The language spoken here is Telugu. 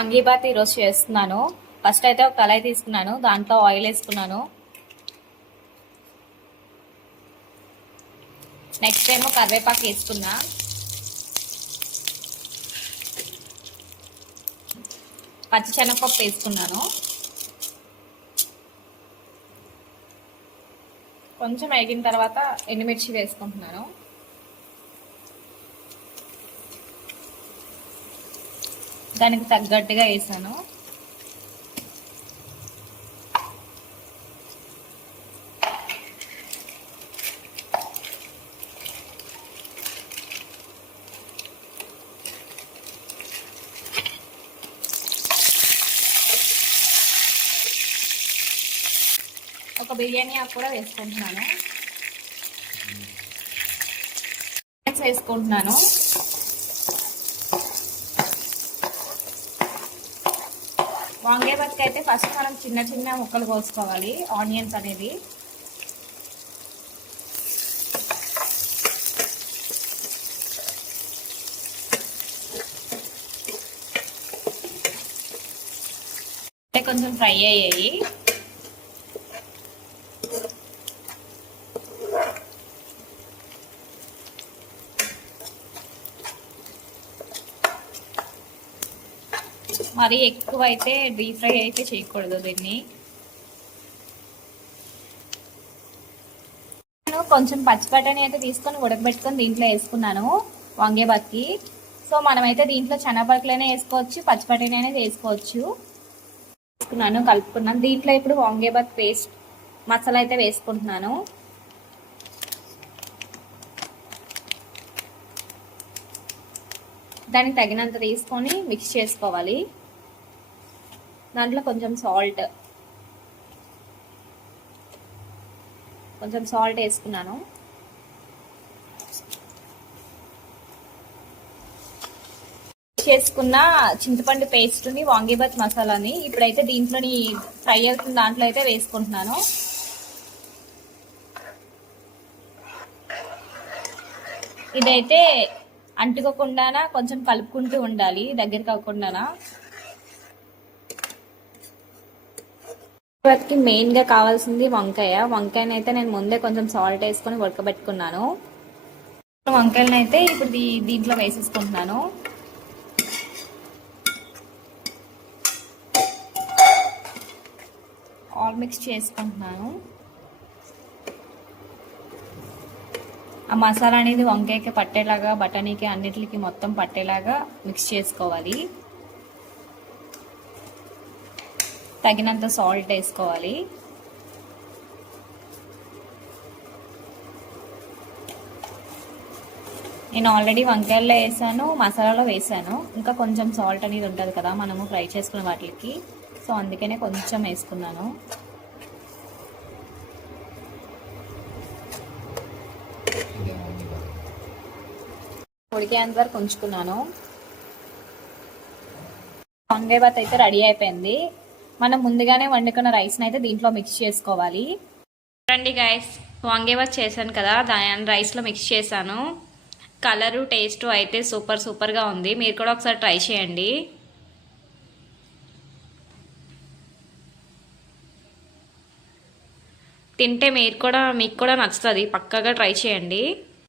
వాంగీబాత్ ఈరోజు చేస్తున్నాను. ఫస్ట్ అయితే ఒక కళాయి తీసుకున్నాను, దాంట్లో ఆయిల్ వేసుకున్నాను. నెక్స్ట్ ఏమో కరివేపాకు వేసుకున్నా. పచ్చిశనగపప్పు వేసుకున్నాను. కొంచెం వేగిన తర్వాత ఎండుమిర్చి వేసుకుంటున్నాను. దానికి తగ్గట్టుగా వేసాను. ఒక బిర్యానీ ఆకు కూడా వేసుకుంటున్నాను. వేసుకుంటున్నాను. వాంగీబాత్కి అయితే ఫస్ట్ మనం చిన్న చిన్న ముక్కలు కోసుకోవాలి. ఆనియన్స్ అనేది కొంచెం ఫ్రై అయ్యాయి. మరి ఎక్కువ అయితే డీప్ ఫ్రై అయితే చేయకూడదు. దీన్ని నేను కొంచెం పచ్చిబటాని అయితే తీసుకొని ఉడకబెట్టుకొని దీంట్లో వేసుకున్నాను వాంగీబాత్కి. సో మనమైతే దీంట్లో శనగపలుకులైనా వేసుకోవచ్చు, పచ్చిబటాని అనేది వేసుకోవచ్చు. వేసుకున్నాను, కలుపుకున్నాను. దీంట్లో ఇప్పుడు వాంగీబాత్ పేస్ట్ మసాలా అయితే వేసుకుంటున్నాను. దానికి తగినంత తీసుకొని మిక్స్ చేసుకోవాలి. దాంట్లో కొంచెం సాల్ట్ వేసుకున్నాను. చేసుకున్న చింతపండు పేస్ట్ని, వాంగీబాత్ మసాలాని ఇప్పుడైతే దీంట్లోని ఫ్రై అవుతున్న దాంట్లో అయితే వేసుకుంటున్నాను. ఇదైతే అంటుకోకుండా కొంచెం కలుపుకుంటూ ఉండాలి, దగ్గర కాకుండా. వాటికి మెయిన్గా కావాల్సింది వంకాయని అయితే నేను ముందే కొంచెం సాల్ట్ వేసుకొని ఉడకబెట్టుకున్నాను. వంకాయలను అయితే ఇప్పుడు దీంట్లో వేసేసుకుంటున్నాను. ఆల్ మిక్స్ చేసుకుంటున్నాను. ఆ మసాలా అనేది వంకాయకి పట్టేలాగా, బఠానీకి అన్నిటికి మొత్తం పట్టేలాగా మిక్స్ చేసుకోవాలి. తగినంత సాల్ట్ వేసుకోవాలి. నేను ఆల్రెడీ వంకాయల్లో వేసాను, మసాలాలో వేసాను. ఇంకా కొంచెం సాల్ట్ అనేది ఉంటుంది కదా మనము ఫ్రై చేసుకున్న వాటికి, సో అందుకనే కొంచెం వేసుకున్నాను. ఉడికేంత వరకు ఉంచుకున్నాను. వాంగీబాత్ అయితే రెడీ అయిపోయింది. మనం ముందుగానే వండుకున్న రైస్ని అయితే దీంట్లో మిక్స్ చేసుకోవాలి. చూడండి గైస్, వాంగీబాత్ చేశాను కదా, దాని రైస్లో మిక్స్ చేశాను. కలరు టేస్ట్ అయితే సూపర్గా ఉంది. మీరు కూడా ఒకసారి ట్రై చేయండి. తింటే మీకు కూడా నచ్చుతుంది. పక్కాగా ట్రై చేయండి.